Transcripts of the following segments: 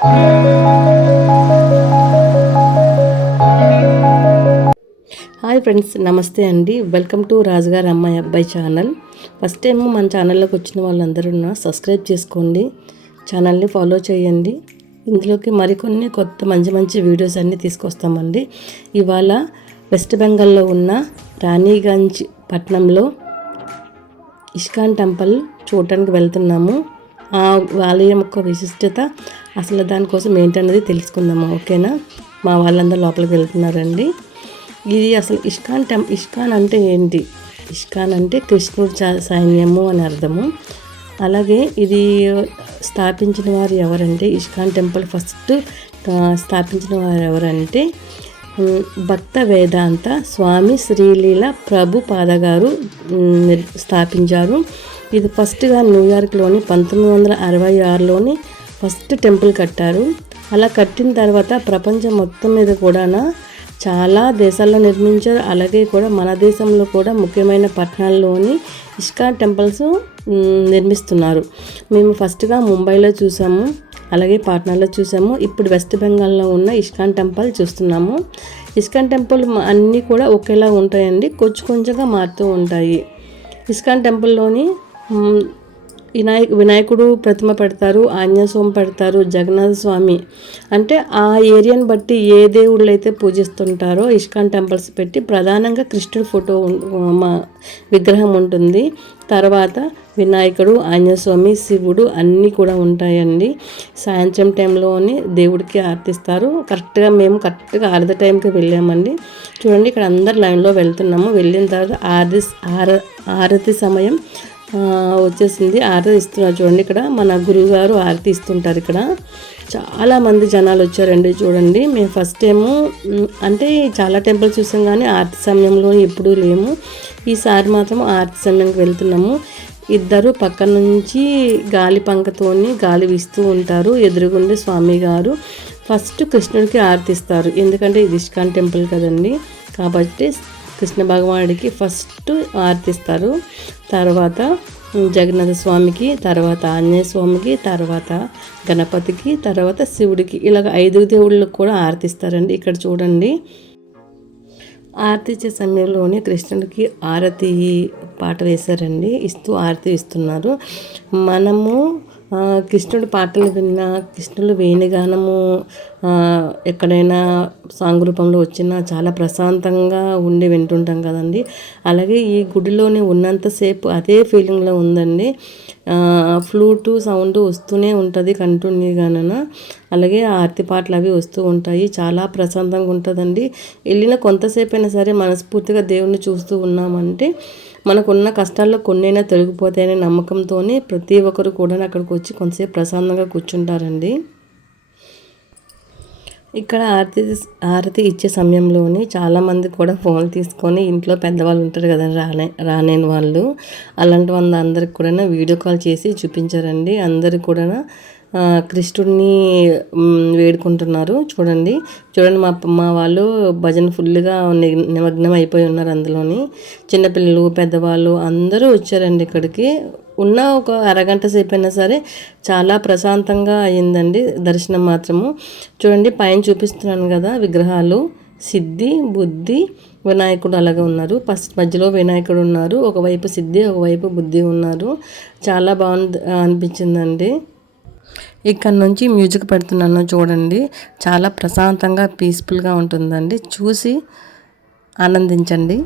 Hi friends నమస్తే అండి. Welcome to రాజుగారు అమ్మాయి అబ్బాయి ఛానల్. ఫస్ట్ టైం మన ఛానల్లోకి వచ్చిన వాళ్ళందరూ సబ్స్క్రైబ్ చేసుకోండి. ఛానల్ని ఫాలో చేయండి. ఇందులోకి మరికొన్ని కొత్త మంచి మంచి వీడియోస్ అన్నీ తీసుకొస్తామండి. ఇవాళ వెస్ట్ బెంగాల్లో ఉన్న రాణిగంజ్ పట్టణంలో ఇష్కాన్ టెంపుల్ చూడటానికి వెళ్తున్నాము. ఆలయం యొక్క విశిష్టత అసలు దానికోసం ఏంటన్నది తెలుసుకుందాము ఓకేనా? మా వాళ్ళందరూ లోపలికి వెళ్తున్నారండి. ఇది అసలు ఇష్కాన్ టెంప్ ఇష్కాన్ అంటే ఏంటి? ఇష్కాన్ అంటే కృష్ణుడు సైన్యము అని అర్థము. అలాగే ఇది స్థాపించిన వారు ఎవరంటే ఇష్కాన్ టెంపుల్ ఫస్ట్ స్థాపించిన వారు ఎవరంటే భక్త వేదాంత స్వామి శ్రీలీల ప్రభు పాదగారు స్థాపించారు. ఇది ఫస్ట్గా న్యూయార్క్లోని పంతొమ్మిది వందల అరవై ఆరులోని ఫస్ట్ టెంపుల్ కట్టారు. అలా కట్టిన తర్వాత ప్రపంచం మొత్తం మీద కూడా చాలా దేశాల్లో నిర్మించారు. అలాగే కూడా మన దేశంలో కూడా ముఖ్యమైన పట్టణాల్లోని ఇస్కాన్ టెంపుల్స్ నిర్మిస్తున్నారు. మేము ఫస్ట్గా ముంబైలో చూసాము. అలాగే పాట్నాలో చూసాము. ఇప్పుడు వెస్ట్ బెంగాల్లో ఉన్న ఇస్కాన్ టెంపుల్ చూస్తున్నాము. ఇస్కాన్ టెంపుల్ అన్నీ కూడా ఒకేలా ఉంటాయండి. కొంచెం కొంచెంగా మారుతూ ఉంటాయి. ఇస్కాన్ టెంపుల్లోని వినాయక వినాయకుడు ప్రతిమ పెడతారు ఆంజనేయ పెడతారు జగన్నాథ స్వామి. అంటే ఆ ఏరియాని బట్టి ఏ దేవుళ్ళు అయితే పూజిస్తుంటారో ఇష్కాన్ టెంపుల్స్ పెట్టి ప్రధానంగా కృష్ణుడి ఫోటో మా విగ్రహం ఉంటుంది. తర్వాత వినాయకుడు ఆంజనేయస్వామి శివుడు అన్నీ కూడా ఉంటాయండి. సాయంత్రం టైంలోని దేవుడికి ఆర్తిస్తారు. కరెక్ట్గా మేము కరెక్ట్గా ఆరతి టైంకి వెళ్ళామండి. చూడండి ఇక్కడ అందరు లైన్లో వెళ్తున్నాము. వెళ్ళిన తర్వాత ఆరతి ఆర ఆరతి సమయం వచ్చేసింది. ఆరతి ఇస్తున్నారు చూడండి ఇక్కడ. మన గురువుగారు ఆరతి ఇస్తుంటారు ఇక్కడ. చాలామంది జనాలు వచ్చారండి చూడండి. మేము ఫస్ట్ టైము అంటే చాలా టెంపుల్స్ చూసాం కానీ ఆరతి సమయంలో ఎప్పుడూ లేము. ఈసారి మాత్రం ఆరతి సమయంకి వెళ్తున్నాము. ఇద్దరు పక్క నుంచి గాలి పంకతోని గాలి వీస్తూ ఉంటారు. ఎదురుగుండే స్వామి గారు ఫస్ట్ కృష్ణుడికి ఆరతిస్తారు. ఎందుకంటే ఇది ఇష్కాన్ టెంపుల్ కదండి. కాబట్టి కృష్ణ భగవానుడికి ఫస్ట్ ఆర్తిస్తారు. తర్వాత జగన్నాథ స్వామికి తర్వాత ఆంజనేయ స్వామికి తర్వాత గణపతికి తర్వాత శివుడికి ఇలాగ ఐదు దేవుళ్ళకు కూడా ఆర్తిస్తారండి ఇక్కడ చూడండి. ఆరతి ఇచ్చే సమయంలోనే కృష్ణుడికి ఆరతి పాట వేశారండి. ఇస్తూ ఆరతి ఇస్తున్నారు. మనము కృష్ణుడి పాటలు విన్నా కృష్ణుడు వేణుగానము ఎక్కడైనా సాంగ్ రూపంలో వచ్చినా చాలా ప్రశాంతంగా ఉండి వింటుంటాం కదండి. అలాగే ఈ గుడిలోనే ఉన్నంతసేపు అదే ఫీలింగ్లో ఉందండి. ఫ్లూటు సౌండ్ వస్తూనే ఉంటుంది కంటిన్యూగానన. అలాగే ఆర్తి పాటలు అవి వస్తూ ఉంటాయి. చాలా ప్రశాంతంగా ఉంటుందండి. వెళ్ళిన కొంతసేపు అయినా సరే మనస్ఫూర్తిగా దేవుణ్ణి చూస్తూ ఉన్నామంటే మనకున్న కష్టాల్లో కొన్నైనా తొలగిపోతాయనే నమ్మకంతోనే ప్రతి ఒక్కరు కూడా అక్కడికి వచ్చి కొంతసేపు ప్రశాంతంగా కూర్చుంటారండి. ఇక్కడ ఆరతి ఆరతి ఇచ్చే సమయంలోనే చాలామంది కూడా ఫోన్ తీసుకొని ఇంట్లో పెద్దవాళ్ళు ఉంటారు కదండి రానే రానేని వాళ్ళు. అలాంటి వాళ్ళ అందరికి కూడా వీడియో కాల్ చేసి చూపించారండి. అందరికి కూడా కృష్ణుడిని వేడుకుంటున్నారు. చూడండి. చూడండి మా మా వాళ్ళు భజన ఫుల్గా నిమగ్నం అయిపోయి ఉన్నారు అందులోని. చిన్నపిల్లలు పెద్దవాళ్ళు అందరూ వచ్చారండి ఇక్కడికి. ఉన్న ఒక అరగంట సేపు అయినా సరే చాలా ప్రశాంతంగా అయ్యిందండి దర్శనం మాత్రము. చూడండి పైన చూపిస్తున్నాను కదా విగ్రహాలు. సిద్ధి బుద్ధి వినాయకుడు అలాగే ఉన్నారు. ఫస్ట్ మధ్యలో వినాయకుడు ఉన్నారు. ఒకవైపు సిద్ధి ఒకవైపు బుద్ధి ఉన్నారు. చాలా బాగుంది అనిపించిందండి. ఇక్కడ నుంచి మ్యూజిక్ పెడుతున్నాను చూడండి. చాలా ప్రశాంతంగా పీస్ఫుల్గా ఉంటుందండి. చూసి ఆనందించండి.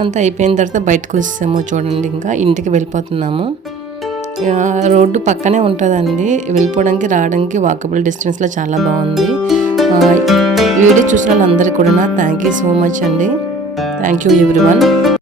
అంతా అయిపోయిన తర్వాత బయటకు వచ్చేసాము చూడండి ఇంకా. ఇంటికి వెళ్ళిపోతున్నాము. రోడ్డు పక్కనే ఉంటుందండి. వెళ్ళిపోవడానికి రావడానికి వాకబుల్ డిస్టెన్స్లో చాలా బాగుంది. వీడియో చూసిన వాళ్ళందరికీ కూడా థ్యాంక్ యూ సో మచ్ అండి. Thank you everyone